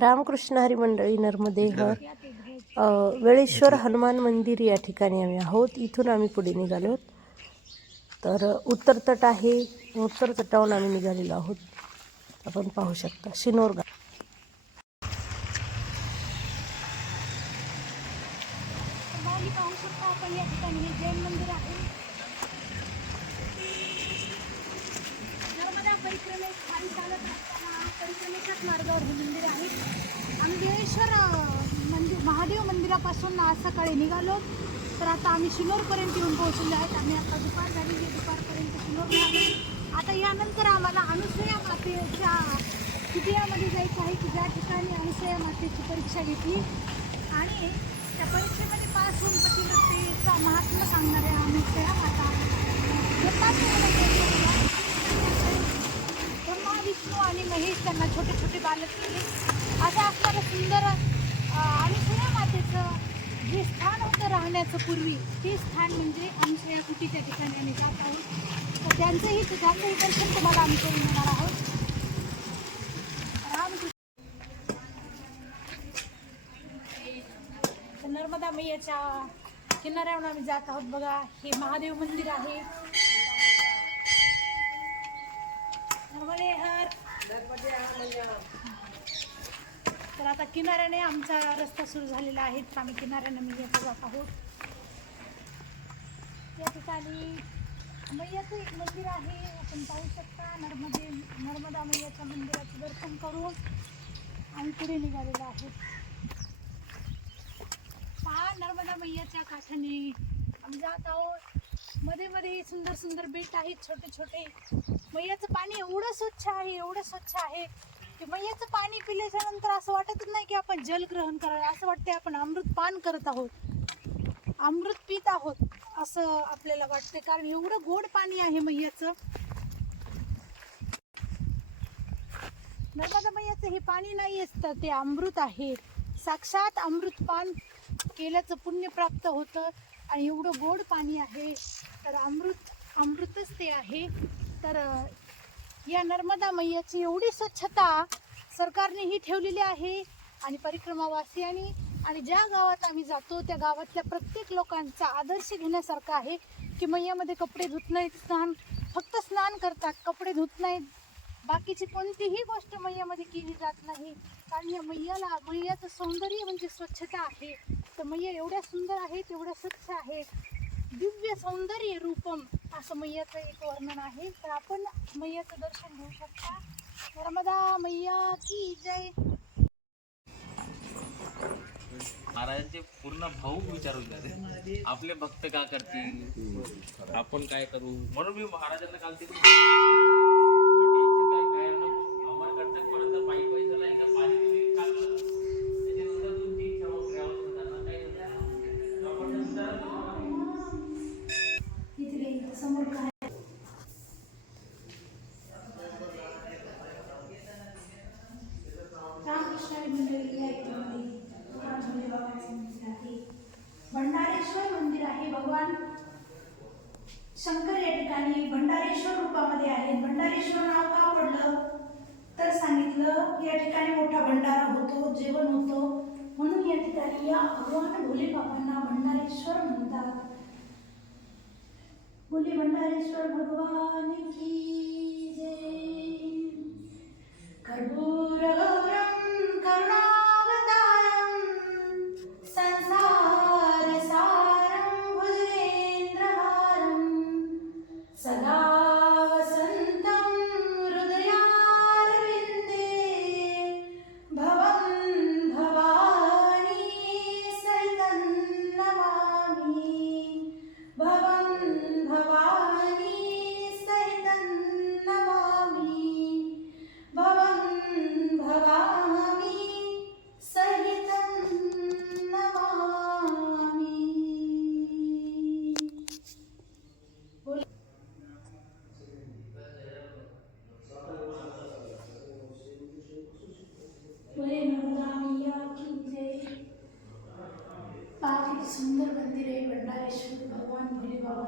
रामकृष्ण हरी मंडळी नर्मदे हर अ, वेळेश्वर हनुमान मंदिर या ठिकाणी आम्ही आहोत. इथून आम्ही पुढे निघालो आहोत. तर उत्तर तट आहे. उत्तर तटावरून आम्ही निघालेलो आहोत. आपण पाहू शकता. शिनोर गाव. माऊली पाहू शकता आपण या ठिकाणी हे जैन मंदिर आहे नर्मदा परिक्रमेत खाली चालत असताना परिक्रमेच्याच मार्गावर हे मंदिर आहे. आम्ही मंदिर महादेव मंदिरापासून आज सकाळी निघालो. तर आता आम्ही शिनोरपर्यंत येऊन पोहोचले आहेत. आम्ही आता दुपार झाली. दुपारपर्यंत शिनोर आता यानंतर आम्हाला अनुसया मातेच्या कुटियामध्ये जायचं आहे की ज्या ठिकाणी अनुसया मातेची परीक्षा घेतली. आणि त्या परीक्षेमध्ये पास होऊन पतिव्रतेचा महात्मा सांगणाऱ्या अनुसया माता. त्यांना छोटे छोटे बालक केले. असं असणारं सुंदर आणि अनुसया मातेचं जे स्थान होतं राहण्याचं पूर्वी ते स्थान म्हणजे अनुसया कुटीच्या ठिकाणी आम्ही जात आहोत. तर त्यांचंही त्यांचंही दर्शन तुम्हाला आम्ही करून येणार आहोत तर नर्मदा मैयाच्या किनाऱ्यावरून आम्ही जात आहोत. बघा हे महादेव मंदिर आहे नर्मदे हर तर आता किनाऱ्याने आमचा रस्ता सुरू झालेला आहे. तर आम्ही किनाऱ्याने येतो जात आहोत. या ठिकाणी मैयाचं एक मंदिर आहे. आपण पाहू शकता नर्मदे नर्मदा मैयाच्या मंदिराचं दर्शन करून आम्ही पुढे निघालेलो आहोत पहा नर्मदा मैयाच्या काठाने आम्ही जात आहोत. मध्ये मध्ये सुंदर सुंदर बेट आहेत छोटे छोटे. मैयाचं पाणी एवढं स्वच्छ आहे एवढं स्वच्छ आहे. की मैयाचं पाणी पिल्याच्या नंतर असं वाटतच नाही की आपण जल ग्रहण करावे असं वाटते आपण अमृत पान करत आहोत. अमृत पित आहोत असं आपल्याला वाटते कारण एवढं गोड पाणी आहे मैयाचं नर्मदा मैयाचं हे पाणी नाही असतं ते अमृत आहे. साक्षात अमृत पान केल्याचं पुण्य प्राप्त होतं आणि एवढं गोड पाणी आहे. तर अमृत अमृतच ते आहे. तर या नर्मदा मैयाची एवढी स्वच्छता सरकारने ही ठेवलेली आहे आणि परिक्रमावासियांनी आणि ज्या गावात आम्ही जातो त्या गावातल्या प्रत्येक लोकांचा आदर्श घेण्यासारखा आहे की मैयामध्ये कपडे धुत नाहीत स्नान फक्त स्नान करतात कपडे धुत नाहीत. बाकीची कोणतीही गोष्ट मैयामध्ये केली जात नाही. कारण या मैयाला मैयाचं सौंदर्य म्हणजे स्वच्छता आहे. तर मैया एवढ्या सुंदर आहेत एवढ्या स्वच्छ आहेत. दिव्य सौंदर्य रूपम असं मैयाचं एक वर्णन आहे. तर आपण मैयाचं दर्शन घेऊ शकता. नर्मदा मैया की जय. महाराजांचे पूर्ण भाऊ विचारून जाते. आपले भक्त का करतील? आपण काय करू? म्हणून मी महाराजांना काल ते भंडारेश्वर मंदिर आहे भगवान. शंकर या ठिकाणी भंडारेश्वर रूपामध्ये आहे. भंडारेश्वर नाव का पडलं? तर सांगितलं या ठिकाणी मोठा भंडारा होतो जेवण होतो. म्हणून या ठिकाणी या भगवान भोले बाबांना भंडारेश्वर म्हणतात. भोले भंडारेश्वर भगवान की जय? कर्पूरगौरं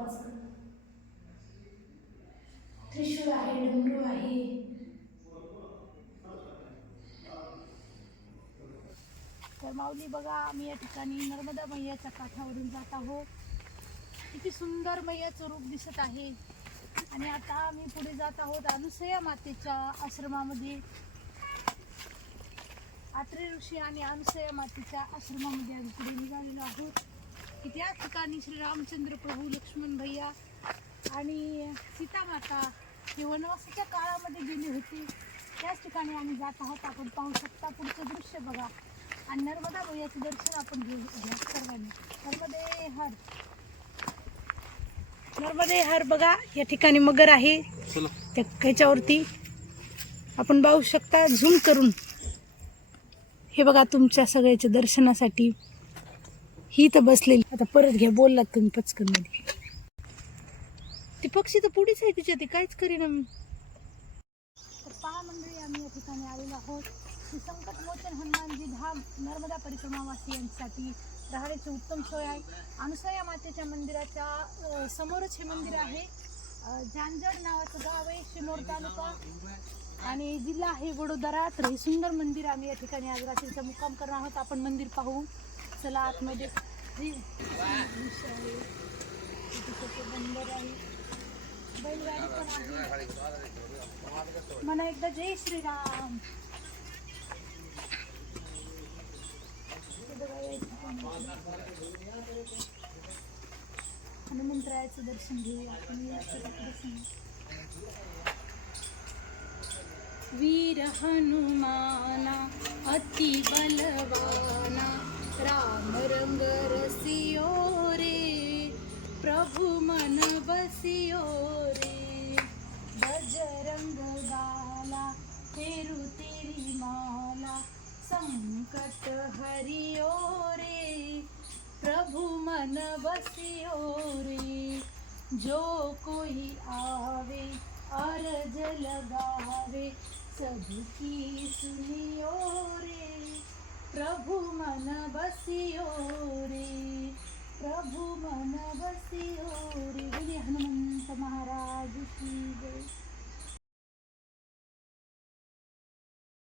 गावाचं त्रिशूळ आहे डमरू आहे. तर माऊली बघा आम्ही या ठिकाणी नर्मदा मैयाच्या काठावरून जात आहोत. किती सुंदर मैयाचं रूप दिसत आहे. आणि आता आम्ही पुढे जात आहोत अनुसया मातेच्या आश्रमामध्ये. आत्रे ऋषी आणि अनुसया मातेच्या आश्रमामध्ये आम्ही पुढे निघालेलो आहोत. की त्या ठिकाणी श्री रामचंद्र प्रभू लक्ष्मण भैया आणि सीतामाता हे वनवासाच्या काळामध्ये गेले होते. त्याच ठिकाणी आम्ही जात आहोत. आपण पाहू शकता पुढचं दृश्य बघा. आणि नर्मदा भैयाचं दर्शन आपण घेऊ घ्या सर्वांनी. नर्मदे हर. नर्मदे हर बघा. या ठिकाणी मगर आहे. त्या ह्याच्यावरती आपण पाहू शकता. झूम करून. हे बघा तुमच्या सगळ्याच्या दर्शनासाठी. ही तर बसलेली. आता परत घ्या बोललात तुम्ही पचकनमध्ये. ती पक्षी तर पुढेच आहे तिच्या ते काहीच करीना मी. तर पहा मंडळी आम्ही या ठिकाणी आलेलो आहोत. श्री संकटमोचन हनुमानजी धाम नर्मदा परिक्रमावासियांसाठी राहण्याची उत्तम सोय आहे. अनुसया मातेच्या मंदिराच्या समोरच हे मंदिर आहे. अ, जानजड नावाचं गाव आहे शिमोर तालुका. आणि जिल्हा आहे वडोदरा. तर हे सुंदर मंदिर आम्ही या ठिकाणी आज रात्रीचा मुक्काम करणार आहोत. आपण मंदिर पाहू. चला आतमध्ये. हे. बंदर आहे बैलगाडी पण आहे मला एकदा जय श्रीराम. हनुमंतरायाचं दर्शन घेऊया. आपण दर्शन वीर हनुमाना अति बलवाना हरिओ रे प्रभु मन बसियो रे जो कोई आवे अर्ज लगावे सदुकी सुनियो रे प्रभु मन बसियो रे प्रभु मन बसियो रे हनुमंत महाराज की जय।